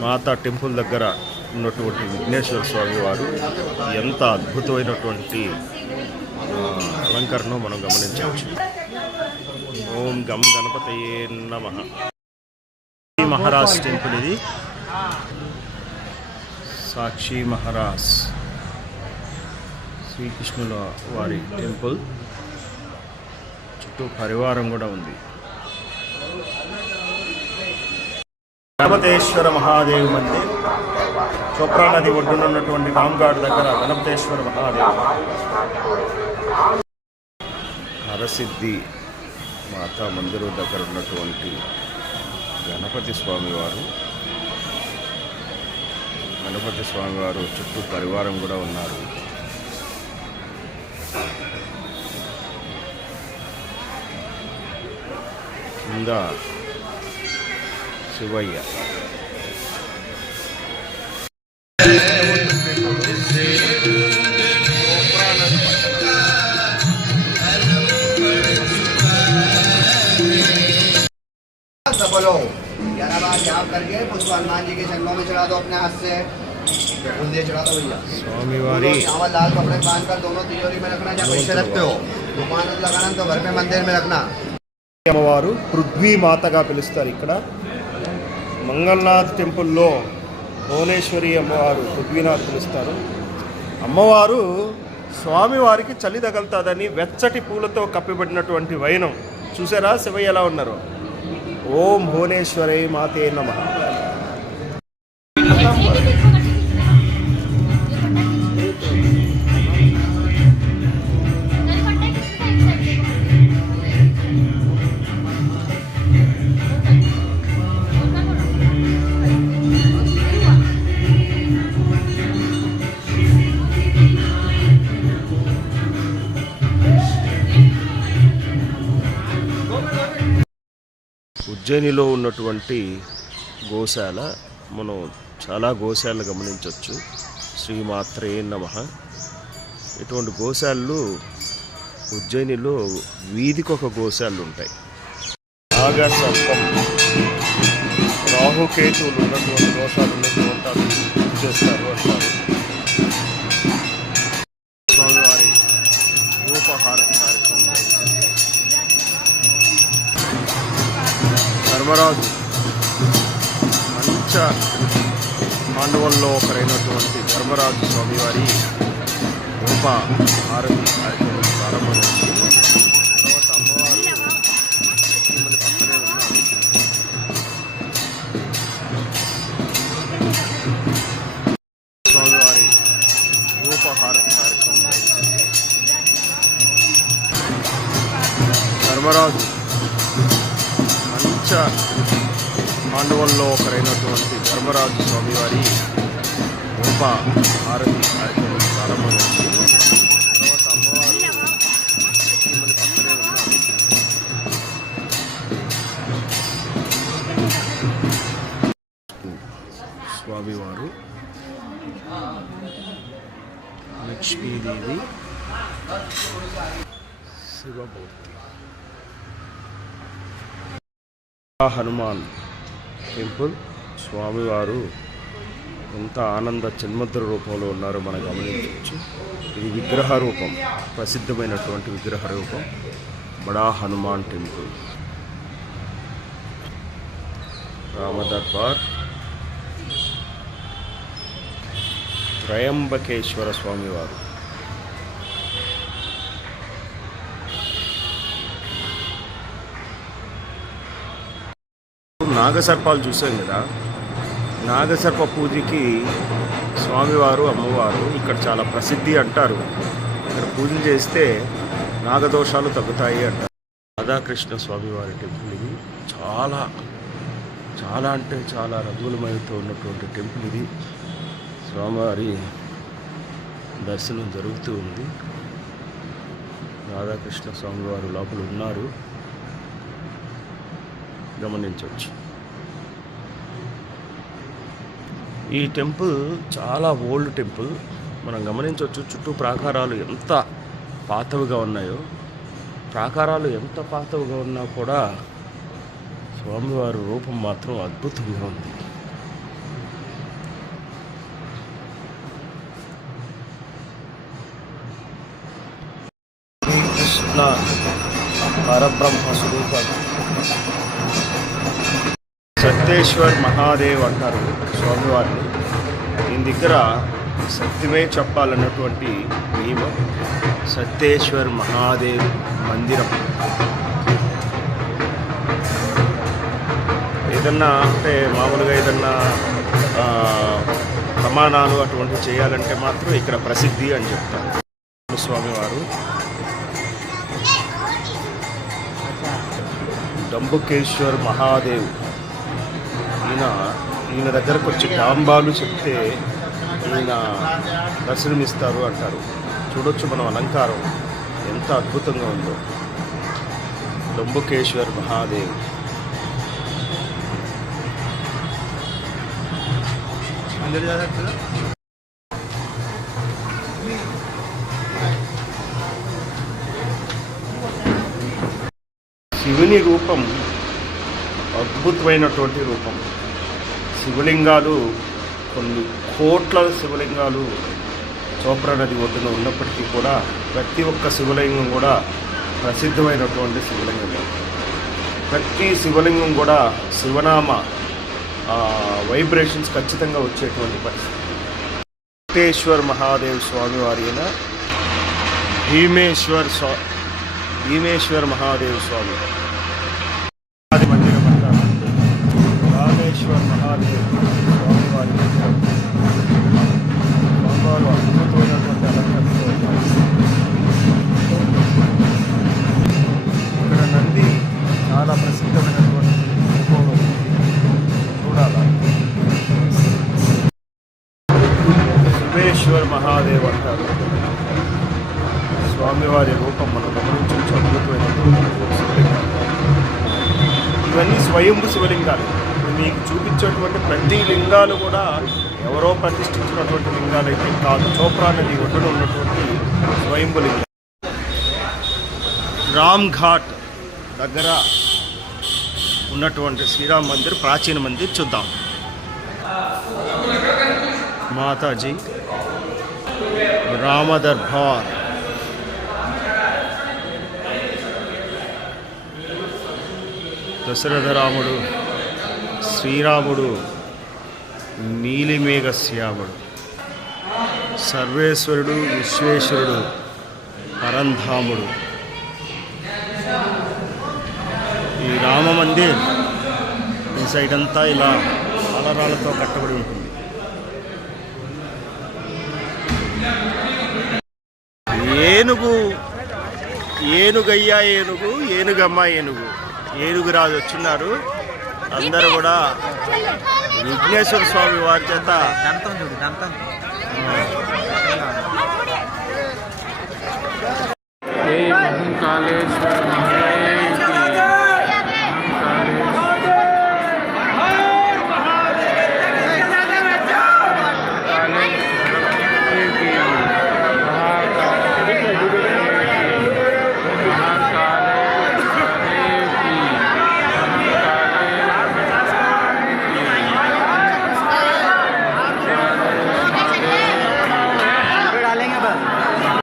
మాతా temple దగ్గర ఉన్నటువంటి విఘ్నేశ్వర స్వామి వారు ఎంత అద్భుతమైనటువంటి అలంకరణ మనం గమనించవచ్చు. ఓం గం గణపతయే నమః. మహారాజ్ టెంపుల్ ఇది. సాక్షి మహారాజ్ శ్రీకృష్ణుల వారి టెంపుల్. చుట్టూ పరివారం కూడా ఉంది. గణపతేశ్వర మహాదేవ్ మందిర్, చోప్రా నది ఒడ్డున ఉన్నటువంటి రామ్ఘాట్ దగ్గర గణపతేశ్వర మహాదేవ్. హరసిద్ధి మాతా మందిరం దగ్గర ఉన్నటువంటి గణపతి స్వామివారు చుట్టూ పరివారం కూడా ఉన్నారు. కింద శివయ్య. बोलो 11 बार जाप करके पुष्प हनुमान जी के चरणों में चढ़ा दो अपने हाथ से. चढ़ा दो भैया. स्वामीवारी चावल लाल कपड़े बांध कर दोनों तिजोरी में रखना. जब पैसे रखते हो दुकान लगाना तो घर पे मंदिर में रखना. అమ్మవారు పృథ్వీ మాతగా పిలుస్తారు. ఇక్కడ మంగళనాథ్ టెంపుల్లో భువనేశ్వరి అమ్మవారు పృథ్వీనాథ్ పిలుస్తారు. అమ్మవారు స్వామివారికి చలి తగలుతుందని వెచ్చటి పూలతో కప్పిబడినటువంటి వైనం చూసారా శివయ్య ఎలా ఉన్నారు. ఓం భువనేశ్వరి మాతే నమః. ఉజ్జయినిలో ఉన్నటువంటి గోశాల, మనం చాలా గోశాలను గమనించవచ్చు. శ్రీమాత్రే నమః. ఇటువంటి గోశాలలు ఉజ్జయినిలో వీధికి ఒక గోశాలలు ఉంటాయి. నాగసర్పం, రాహుకేతువులు ఉన్నటువంటి దోషాలు ఉంటారు చేస్తారు అంటారు. స్వామివారి రూపహారతి కార్యక్రమం. ధర్మరాజు మంచ పాండవుల్లో ఒకరైనటువంటి ధర్మరాజు స్వామివారి రూప హారతి కార్యక్రమం ప్రారంభమైంది. తర్వాత అమ్మవారు మన పక్కనే ఉన్నారు. స్వామివారి రూప హారతి కార్యక్రమం. ధర్మరాజు పాండవుల్లో ఒకరైనటువంటి ధర్మరాజు స్వామివారి రూప హారతి కార్యక్రమం ప్రారంభమైంది. తర్వాత అమ్మవారు మన పక్కనే ఉన్నారు. స్వామివారు లక్ష్మీదేవి, శివమూర్తి. హనుమాన్ టెంపుల్. స్వామివారు ఎంత ఆనంద చిన్ముద్ర రూపంలో ఉన్నారో మనం గమనించవచ్చు. ఇది విగ్రహ రూపం, ప్రసిద్ధమైనటువంటి విగ్రహ రూపం బడా హనుమాన్ టెంపుల్. రామదర్బార్, త్రయంబకేశ్వర స్వామివారు. నాగసర్పాలు చూసాం కదా. నాగసర్ప పూజకి స్వామివారు అమ్మవారు ఇక్కడ చాలా ప్రసిద్ధి అంటారు. ఇక్కడ పూజలు చేస్తే నాగదోషాలు తగ్గుతాయి అంటారు. రాధాకృష్ణ స్వామివారి టెంపుల్ ఇది. చాలా చాలా అంటే చాలా రంగులమయంతో ఉన్నటువంటి టెంపుల్ ఇది. స్వామివారి దర్శనం జరుగుతూ ఉంది. రాధాకృష్ణ స్వామివారు లోపల ఉన్నారు, గమనించవచ్చు. ఈ టెంపుల్ చాలా ఓల్డ్ టెంపుల్ మనం గమనించవచ్చు. చుట్టూ ప్రాకారాలు ఎంత పాతవిగా ఉన్నాయో. ప్రాకారాలు ఎంత పాతవిగా ఉన్నా కూడా స్వామివారి రూపం మాత్రం అద్భుతంగా ఉంది. కృష్ణ పరబ్రహ్మ స్వరూపాలు. సత్యేశ్వర్ మహాదేవ్ అంటారు స్వామివారిని. దీని దగ్గర సత్యమే చెప్పాలన్నటువంటి నియమం. సత్యేశ్వర్ మహాదేవ్ మందిరం. ఏదన్నా అంటే మామూలుగా ఏదన్నా ప్రమాణాలు అటువంటివి చేయాలంటే మాత్రం ఇక్కడ ప్రసిద్ధి అని చెప్తారు స్వామివారు. డంబుకేశ్వర్ మహాదేవ్ ఈయన దగ్గరకు వచ్చి డాంబాలు చెప్తే ఈయన దర్శనమిస్తారు అంటారు. చూడొచ్చు మనం అలంకారం ఎంత అద్భుతంగా ఉందో. డంబుకేశ్వర్ మహాదేవ్. శివుని రూపం అద్భుతమైనటువంటి రూపం. శివలింగాలు కొన్ని కోట్ల శివలింగాలు చోప్రా నది ఒడ్డున ఉన్నప్పటికీ కూడా ప్రతి ఒక్క శివలింగం కూడా ప్రసిద్ధమైనటువంటి శివలింగమే. ప్రతి శివలింగం కూడా శివనామ వైబ్రేషన్స్ ఖచ్చితంగా వచ్చేటువంటి పరిస్థితి. వెంకటేశ్వర్ మహాదేవ్ స్వామివారి అయిన భీమేశ్వర్ మహాదేవ్ స్వామి మందిరం అంటారు. రామేశ్వర్ మహాదేవ్ స్వామివారి స్వామివారు అద్భుతమైనటువంటి అలంకరణతో ఉన్నారు. ఇక్కడ నంది చాలా ప్రసిద్ధమైనటువంటి రూపంలో చూడాలి. శివేశ్వర్ మహాదేవ్ అంటారు. స్వామివారి రూపం మనం గమనించవచ్చు. అద్భుతమైనటువంటి శివలింగాలు. ఇవన్నీ స్వయంభు శివలింగాలు. మీకు చూపించేటువంటి ప్రతి లింగాలు కూడా ఎవరో ప్రతిష్ఠించినటువంటి లింగాలు అయితే కాదు. చోప్రా నది ఒడ్డున ఉన్నటువంటి స్వయంభు లింగాలు. రామ్ ఘాట్ దగ్గర ఉన్నటువంటి శ్రీరామ్ మందిర్, ప్రాచీన మందిర్ చూద్దాం. మాతాజీ రామదర్బార్. దశరథ రాముడు, శ్రీరాముడు, నీలిమేఘ శ్యాముడు, సర్వేశ్వరుడు, విశ్వేశ్వరుడు, పరంధాముడు. ఈ రామ మందిర్ ఈ సైడ్ అంతా ఇలా అలరాలతో కట్టబడి ఉంటుంది. ఏనుగయ్యా ఏనుగు, ఏనుగమ్మ ఏనుగు. ఏనుగు రాజు వచ్చున్నారు. అందరూ కూడా విఘ్నేశ్వర స్వామి వారి చేత కాళేశ్వర